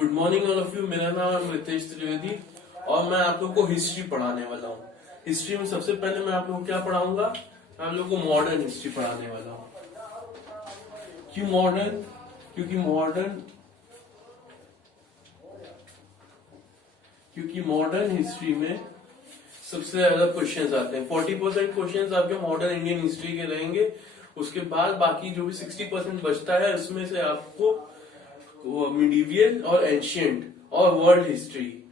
Good morning all of you. मेरा नाम है रितेश त्रिवेदी और मैं आप लोगों को हिस्ट्री पढ़ाने वाला हूँ। हिस्ट्री में सबसे पहले मैं आप लोगों को क्या पढ़ाऊंगा, मैं आप लोगों को मॉडर्न हिस्ट्री पढ़ाने वाला हूँ। क्यों मॉडर्न? क्योंकि मॉडर्न हिस्ट्री में सबसे ज्यादा क्वेश्चंस आते हैं। 40% क्वेश्चंस आपके मॉडर्न इंडियन हिस्ट्री के रहेंगे। उसके बाद बाकी जो भी 60% बचता है उसमें से आपको मिडीवियल और एंशियंट और वर्ल्ड हिस्ट्री,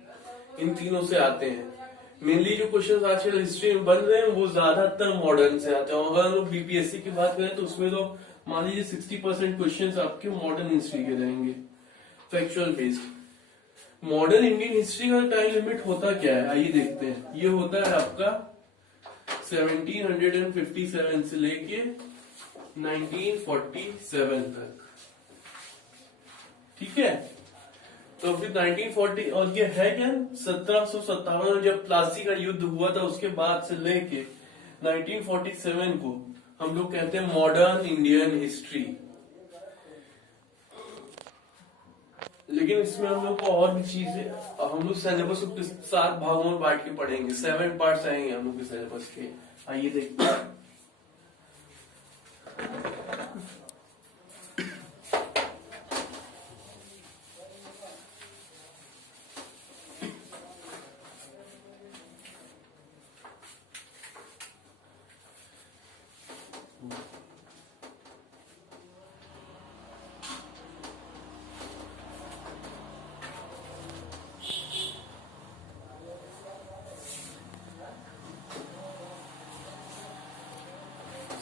इन तीनों से आते हैं। मेनली जो क्वेश्चंस आजकल हिस्ट्री में बन रहे हैं वो ज्यादातर मॉडर्न से आते हैं। अगर हम लोग बीपीएससी की बात करें तो उसमें तो मान लीजिए 60% क्वेश्चंस आपके मॉडर्न हिस्ट्री के रहेंगे, factual based. Modern Indian history का टाइम लिमिट होता क्या है, आइए देखते हैं। ये होता है आपका 1757 से लेके 1947 तक, ठीक है। तो फिर 1940 और ये है क्या 1757 में जब प्लासी का युद्ध हुआ था, उसके बाद से लेके 1947 को हम लोग कहते हैं मॉडर्न इंडियन हिस्ट्री। लेकिन इसमें हम लोग को और भी चीजें, हम लोग सिलेबस को 7 भागों में बांट के पढ़ेंगे। 7 पार्ट्स आएंगे हम लोग के सिलेबस के। आइए देखते हैं।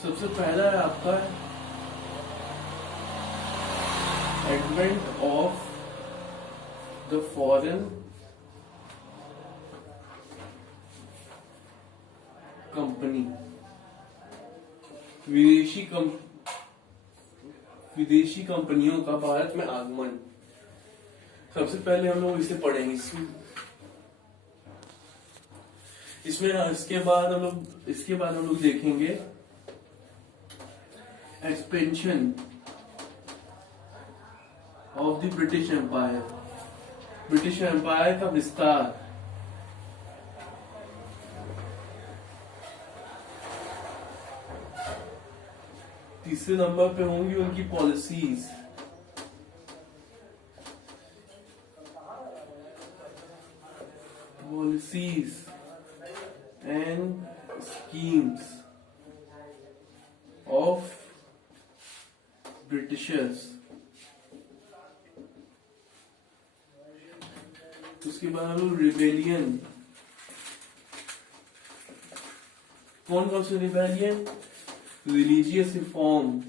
सबसे पहला है आपका advent of the foreign company, विदेशी कंपनियों का भारत में आगमन। सबसे पहले हम लोग इसे पढ़ेंगे। इसके बाद हम लोग देखेंगे expansion of the British Empire, British Empire का विस्तार। तीसरे नंबर पे होंगी उनकी policies, and schemes of Britishers. उसके बाद हम लोग रिबेलियन, कौन कौन से rebellion, religious reform,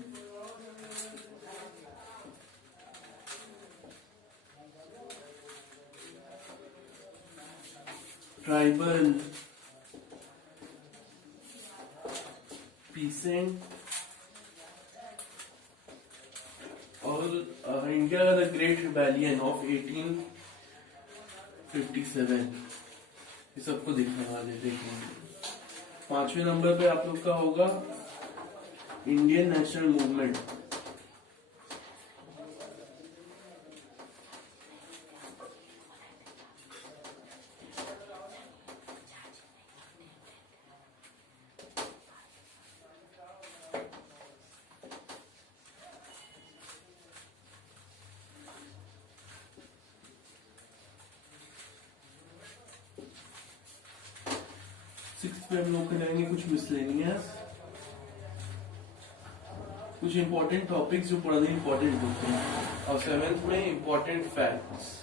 tribal, peasant और इंडिया का द ग्रेट रिबेलियन ऑफ 1857। ये सबको देखने वाले देखेंगे। 5वें नंबर पे आप लोग का होगा इंडियन नेशनल मूवमेंट। सिक्स पे हम लोग करेंगे कुछ मिसलेनियस, कुछ इंपॉर्टेंट टॉपिक्स जो पढ़ने इंपॉर्टेंट होते हैं। और 7th में इंपॉर्टेंट फैक्ट्स।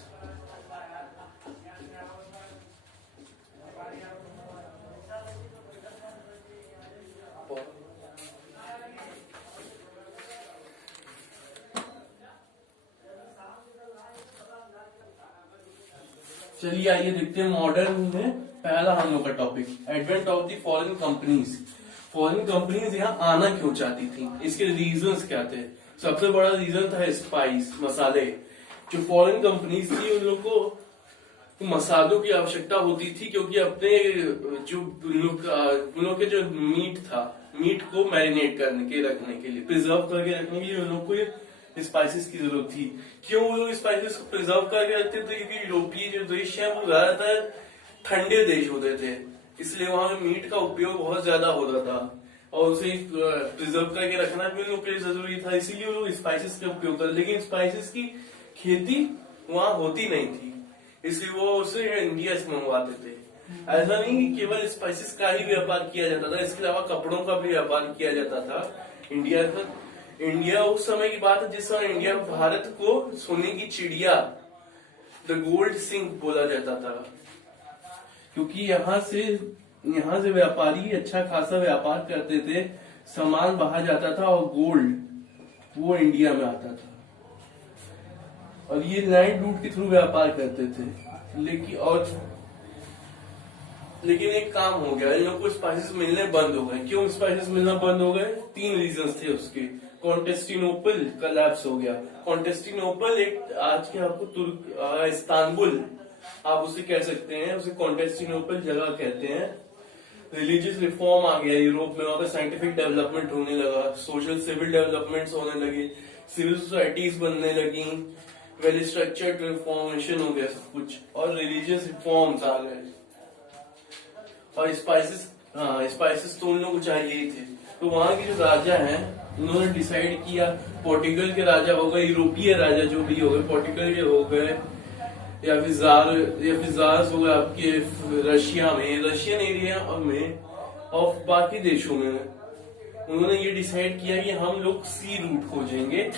चलिए आइए देखते हैं मॉडर्न में पहला हम लोग का topic advent of the foreign companies. Foreign companies यहाँ आना क्यों चाहती थी, इसके रीजंस क्या थे। सबसे बड़ा रीजन था स्पाइस, मसाले। जो फॉरेन कंपनीज थी उन लोग को मसालों की आवश्यकता होती थी, क्योंकि अपने जो उन लोग के जो मीट था, मीट को मैरिनेट करने के, रखने के लिए, प्रिजर्व करके रखने के लिए उन लोग को स्पाइसेस की जरूरत थी। क्यों वो लोग स्पाइसेस को प्रिजर्व करके रखते थे? क्योंकि यूरोपीय जो देश है वो ज्यादातर ठंडे देश होते थे, इसलिए वहां में मीट का उपयोग बहुत ज्यादा होता था और उसे प्रिजर्व करके रखना भी उन लोग के लिए जरूरी था, इसीलिए वो लोग स्पाइसेस का उपयोग करते। लेकिन स्पाइसेस की खेती वहां होती नहीं थी, इसलिए वो उसे इंडिया से मंगवाते थे। ऐसा नहीं कि केवल स्पाइसेस का ही व्यापार किया जाता था, इसके अलावा कपड़ों का भी व्यापार किया जाता था इंडिया का। इंडिया उस समय की बात है जिस समय इंडिया भारत को सोने की चिड़िया, द गोल्ड सिंक बोला जाता था, क्योंकि यहाँ से व्यापारी अच्छा खासा व्यापार करते थे, सामान बाहर जाता था और गोल्ड वो इंडिया में आता था, और ये लैंड रूट के थ्रू व्यापार करते थे। लेकिन एक काम हो गया, इन लोग को स्पाइसेस मिलने बंद हो गए। क्यों स्पाइसेस मिलना बंद हो गए? 3 रीजंस थे उसके। कॉन्टेस्टिनोपल कोलैप्स हो गया। कॉन्टेस्टिनोपल एक आज के आपको इस्तांबुल आप उसे कह सकते हैं, उसे कॉन्टेस्टिनोपल जगह कहते हैं। रिलीजियस रिफॉर्म आ गया यूरोप में, वहां पे साइंटिफिक डेवलपमेंट होने लगा, सोशल सिविल डेवलपमेंट्स होने लगे, सिविल सोसाइटीज बनने लगी, वेल स्ट्रक्चर्ड रिफॉर्मेशन हो गया सब कुछ, और रिलीजियस रिफॉर्म्स आ गए। और स्पाइसेस तो उन लोगों को चाहिए ही थे। तो वहां के जो राजा हैं उन्होंने डिसाइड किया, पोर्टुगल के राजा हो गए, यूरोपीय राजा जो भी हो गए, पोर्टुगल के हो गए, या फिर जार्स हो गए आपके रशिया में, रशियन एरिया में और बाकी देशों में। उन्होंने ये डिसाइड किया कि हम लोग सी रूट खोजेंगे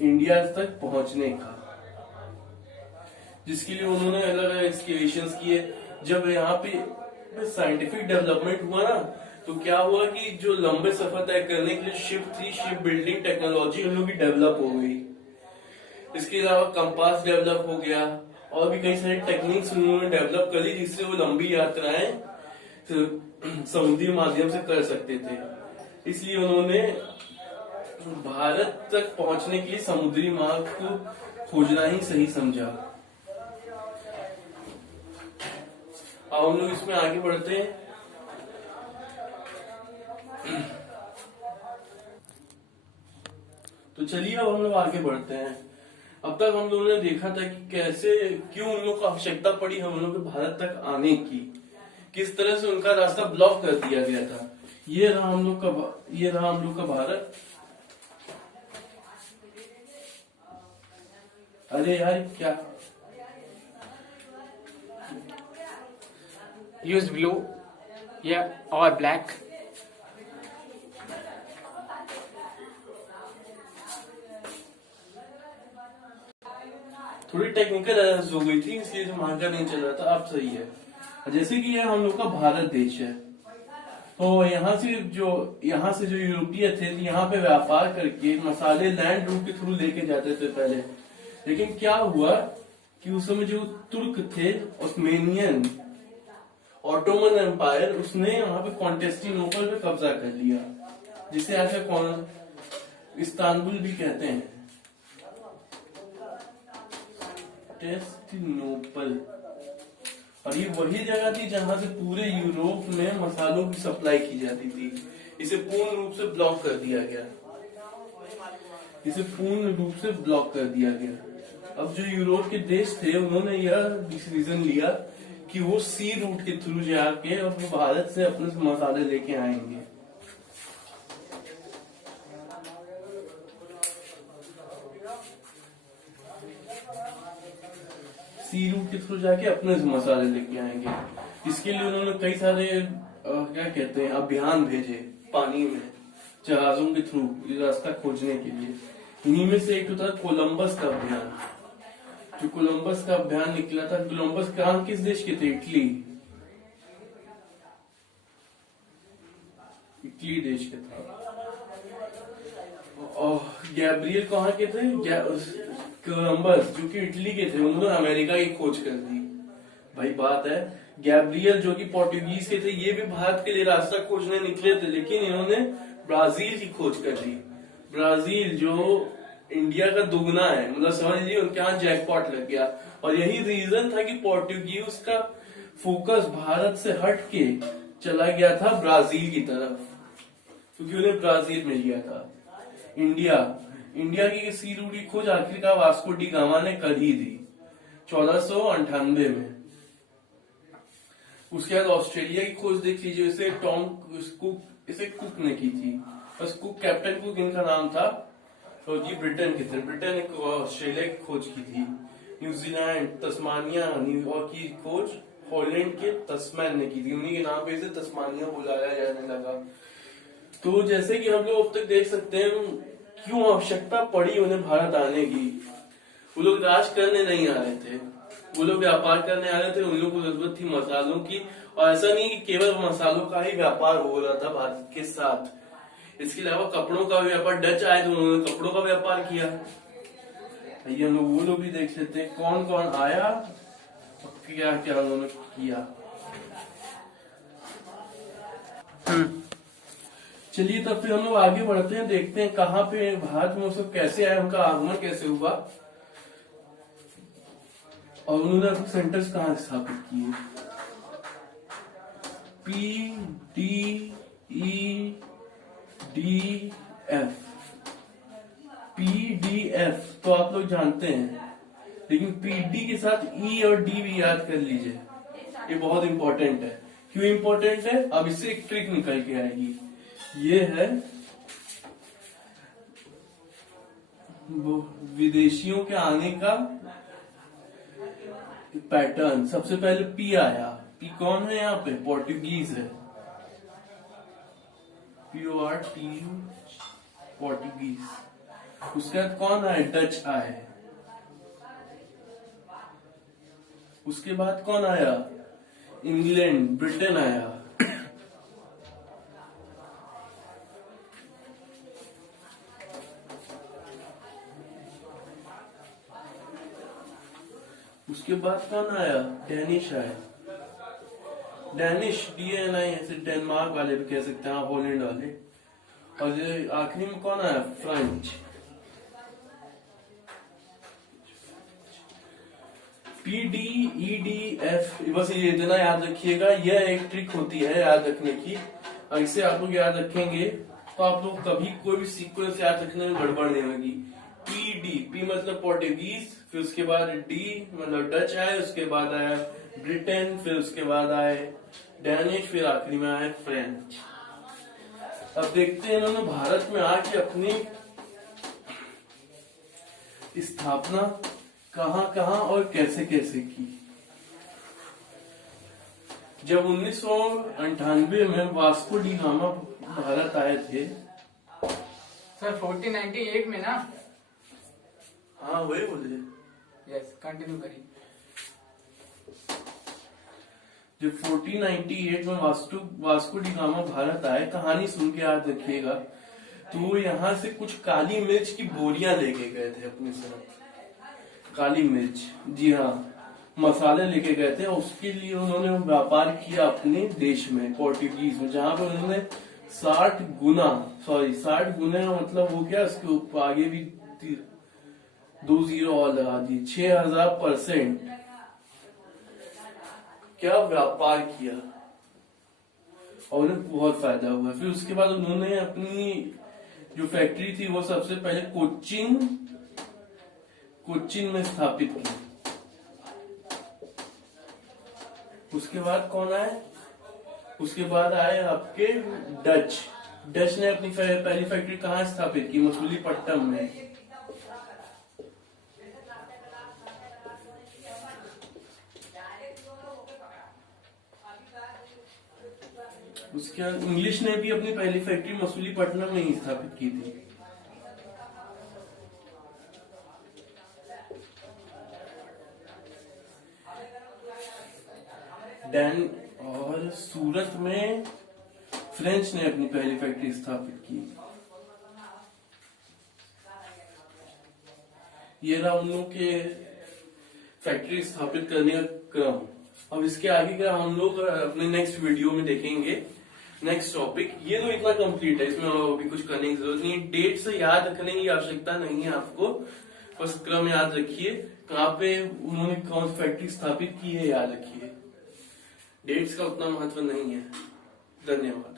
इंडिया तक पहुंचने का, जिसके लिए उन्होंने अलग अलग एक्सकेवेशंस किए। जब यहाँ पे साइंटिफिक डेवलपमेंट हुआ ना, तो क्या हुआ कि जो लंबे सफर तय करने के लिए शिप थी, शिप बिल्डिंग टेक्नोलॉजी उन लोगों की डेवलप हो गई। इसके अलावा कंपास डेवलप हो गया, और भी कई सारी टेक्निक्स उन्होंने डेवलप कर ली, जिससे वो लंबी यात्राएं समुद्री माध्यम से कर सकते थे। इसलिए उन्होंने भारत तक पहुंचने के लिए समुद्री मार्ग को खोजना ही सही समझा। अब हम लोग इसमें आगे बढ़ते हैं। तो चलिए अब हम लोग आगे बढ़ते हैं। अब तक हम लोगों ने देखा था कि क्यों उन लोग को आवश्यकता पड़ी हम लोग के भारत तक आने की, किस तरह से उनका रास्ता ब्लॉक कर दिया गया था। ये रहा हम लोग का भारत। अरे यार क्या use blue, yeah, or black. थोड़ी टेक्निकल एरर्स हो गई थी, इसलिए जो मार्कर नहीं चल रहा था। अब सही है। जैसे कि यह हम लोग का भारत देश है, तो यहाँ से जो यूरोपीय थे यहाँ पे व्यापार करके मसाले लैंड रूट के थ्रू लेके जाते थे पहले। लेकिन क्या हुआ कि उस समय जो तुर्क थे, ऑस्मेनियन ऑटोमन एम्पायर, उसने वहां पे कॉन्टेस्टिनोपल पे कब्जा कर लिया, जिसे ऐसे इस्तांबुल भी कहते हैं, कॉन्टेस्टिनोपल। और ये वही जगह थी जहां से पूरे यूरोप में मसालों की सप्लाई की जाती थी। इसे पूर्ण रूप से ब्लॉक कर दिया गया। अब जो यूरोप के देश थे उन्होंने यह डिसीजन लिया कि वो सी रूट के थ्रू जाके और वो भारत से अपने मसाले लेके आएंगे। सी रूट के थ्रू जाके अपने मसाले लेके आएंगे। इसके लिए उन्होंने कई सारे अभियान भेजे पानी में, जहाजों के थ्रू रास्ता खोजने के लिए। इन्हीं में से एक था कोलंबस का अभियान। जो कोलंबस का अभियान निकला था, कोलंबस काम किस देश के थे? इटली देश के था। और गैब्रियल कहाँ के थे? कोलंबस जो कि इटली के थे, उन्होंने अमेरिका की खोज कर दी। भाई बात है, गैब्रियल जो कि पोर्टुगीज के थे, ये भी भारत के लिए रास्ता खोजने निकले थे, लेकिन इन्होंने ब्राजील की खोज कर ली। ब्राजील जो इंडिया का दुगना है, मतलब समझ लीजिए उनके यहाँ जैकपॉट लग गया। और यही रीजन था कि पोर्टुगीज का फोकस भारत से हट के चला गया था ब्राजील की तरफ, क्योंकि उन्हें ब्राजील मिल गया था। इंडिया की सी रूट की खोज आखिरकार वास्को डी गामा ने कर ही दी 1498 में। उसके बाद ऑस्ट्रेलिया की खोज देख लीजिए, इसे कुक ने की थी। बस कुक, कैप्टन कुक इनका नाम था, और ये ब्रिटेन के थे। ब्रिटेन ने ऑस्ट्रेलिया की खोज की थी। न्यूजीलैंड, तस्मानिया, न्यूयॉर्क की खोज हॉलैंड के तस्मैन ने की थी। उन्हीं के नाम पे इसे तस्मानिया बुलाया जाने लगा। तो जैसे कि हम लोग अब तक देख सकते हैं क्यों आवश्यकता पड़ी उन्हें भारत आने की। वो लोग राज करने नहीं आ रहे थे, वो लोग व्यापार करने आ रहे थे। उन लोग को जरूरत थी मसालों की, और ऐसा नहीं कि केवल मसालों का ही व्यापार हो रहा था भारत के साथ, इसके अलावा कपड़ों का व्यापार। डच आए तो उन्होंने कपड़ों का व्यापार किया। आइए हम लोग वो लोग भी देख लेते हैं कौन कौन आया और क्या क्या उन्होंने किया। चलिए तब फिर हम लोग आगे बढ़ते हैं, देखते हैं कहाँ पे भारत में वो सब कैसे आए, उनका आगमन कैसे हुआ, और उन्होंने अपने सेंटर्स कहाँ स्थापित किए। PDEF PDF तो आप लोग जानते हैं, लेकिन PD के साथ E और D भी याद कर लीजिए, ये बहुत इंपॉर्टेंट है। क्यों इंपॉर्टेंट है? अब इससे एक ट्रिक निकल के आएगी। ये है विदेशियों के आने का पैटर्न। सबसे पहले P आया। P कौन है यहाँ पे? पोर्टुगीज है। PORT Portuguese. उसके बाद कौन आए? डच आए। उसके बाद कौन आया? इंग्लैंड, ब्रिटेन आया। उसके बाद कौन आया? डेनिश आया। डेनिश DNI ऐसे डेनमार्क वाले भी कह सकते हैं, हॉलैंड वाले। और ये आखिरी में कौन आया? फ्रेंच। PDEDF बस ये इतना याद रखिएगा, यह एक ट्रिक होती है याद रखने की। और इसे आप लोग याद रखेंगे तो आप लोग कभी कोई भी सीक्वेंस याद रखने में गड़बड़ नहीं होगी। P मतलब पोर्टुगीज, फिर उसके बाद D मतलब डच आए, उसके बाद आया ब्रिटेन, फिर उसके बाद आए डेनिश, फिर आखिरी में आए फ्रेंच। अब देखते हैं इन्होंने भारत में आके अपनी स्थापना कहाँ कहाँ और कैसे कैसे की। जब 1998 में वास्को डी गामा भारत आए थे। सर 1498 में ना? हाँ वही बोले। यस, कंटिन्यू करिए। जब 1498 में वास्को डी गामा भारत आए, कहानी सुन के याद रखिएगा, तो यहाँ से कुछ काली मिर्च की बोरियां लेके गए थे अपने साथ। काली मिर्च, जी हाँ, मसाले लेके गए थे। उसके लिए उन्होंने व्यापार किया अपने देश में, पोर्टुगीज में, जहां पर उन्होंने 60 गुना मतलब वो क्या, उसके ऊपर आगे भी 2 0 और लगा दी, 6000% क्या व्यापार किया, और उन्हें बहुत फायदा हुआ। फिर उसके बाद उन्होंने अपनी जो फैक्ट्री थी वो सबसे पहले कोच्चिन में स्थापित की। उसके बाद कौन आए? उसके बाद आए आपके डच ने अपनी पहली फैक्ट्री कहाँ स्थापित की? मछलीपट्टनम में। उसके बाद इंग्लिश ने भी अपनी पहली फैक्ट्री मछलीपट्टनम में ही स्थापित की थी। और सूरत में फ्रेंच ने अपनी पहली फैक्ट्री स्थापित की। ये रहा उन लोगों के फैक्ट्री स्थापित करने का क्रम। अब इसके आगे का हम लोग अपने नेक्स्ट वीडियो में देखेंगे। नेक्स्ट टॉपिक ये तो इतना कंप्लीट है, इसमें अभी कुछ करने की जरूरत नहीं। डेट से याद रखने की आवश्यकता नहीं है आपको, बस क्रम याद रखिए, कहाँ पे उन्होंने कौन सी फैक्ट्री स्थापित की है याद रखिए। डेट्स का उतना महत्व नहीं है। धन्यवाद।